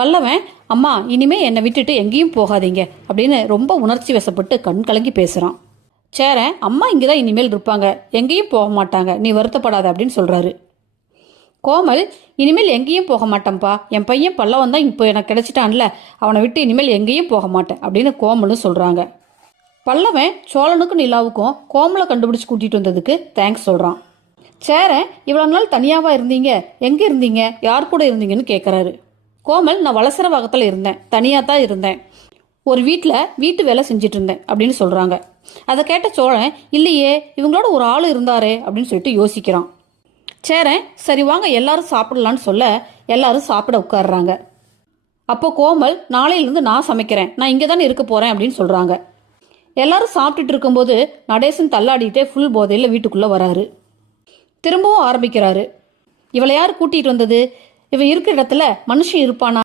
பல்லவன் அம்மா இனிமே என்னை விட்டுட்டு எங்கேயும் போகாதீங்க அப்படின்னு ரொம்ப உணர்ச்சி வசப்பட்டு கண் கலங்கி பேசுகிறான் சேரன் அம்மா இங்கே தான் இனிமேல் இருப்பாங்க எங்கேயும் போக மாட்டாங்க நீ வருத்தப்படாத அப்படின்னு சொல்கிறாரு கோமல் இனிமேல் எங்கேயும் போக மாட்டேன்ப்பா என் பையன் பல்லவன் தான் இப்போ எனக்கு கிடைச்சிட்டான்ல அவனை விட்டு இனிமேல் எங்கேயும் போக மாட்டேன் அப்படின்னு கோமலும் சொல்கிறாங்க பல்லவன் சோழனுக்கும் நிலாவுக்கும் கோமலை கண்டுபிடிச்சு கூட்டிகிட்டு வந்ததுக்கு தேங்க்ஸ் சொல்கிறான் சேரன் இவ்வளோ நாள் தனியாவா இருந்தீங்க எங்கே இருந்தீங்க யார் கூட இருந்தீங்கன்னு கேட்குறாரு கோமல் நான் வளசர வகத்தில் இருந்தேன். தனியாக தான் இருந்தேன். ஒரு வீட்டில் வீட்டு வேலை செஞ்சுட்டு இருந்தேன் அப்படின்னு சொல்கிறாங்க அதை கேட்ட சோழன் இல்லையே இவங்களோட ஒரு ஆள் இருந்தாரே அப்படின்னு சொல்லிட்டு யோசிக்கிறான். சேரன் சரி வாங்க எல்லாரும் சாப்பிடலான்னு சொல்ல எல்லாரும் சாப்பிட உட்கார்றாங்க. அப்போ கோமல் நாளையிலேருந்து நான் சமைக்கிறேன். நான் இங்கே தானே இருக்க போகிறேன் அப்படின்னு சொல்கிறாங்க எல்லாரும் சாப்பிட்டுட்டு இருக்கும்போது நடேசன் தள்ளாடிட்டே ஃபுல் போதையில் வீட்டுக்குள்ளே வராரு. திரும்பவும் ஆரம்பிக்கிறாரு. இவளை யார் கூட்டிகிட்டு வந்தது? இவ இருக்கிற இடத்துல மனுஷன் இருப்பானா?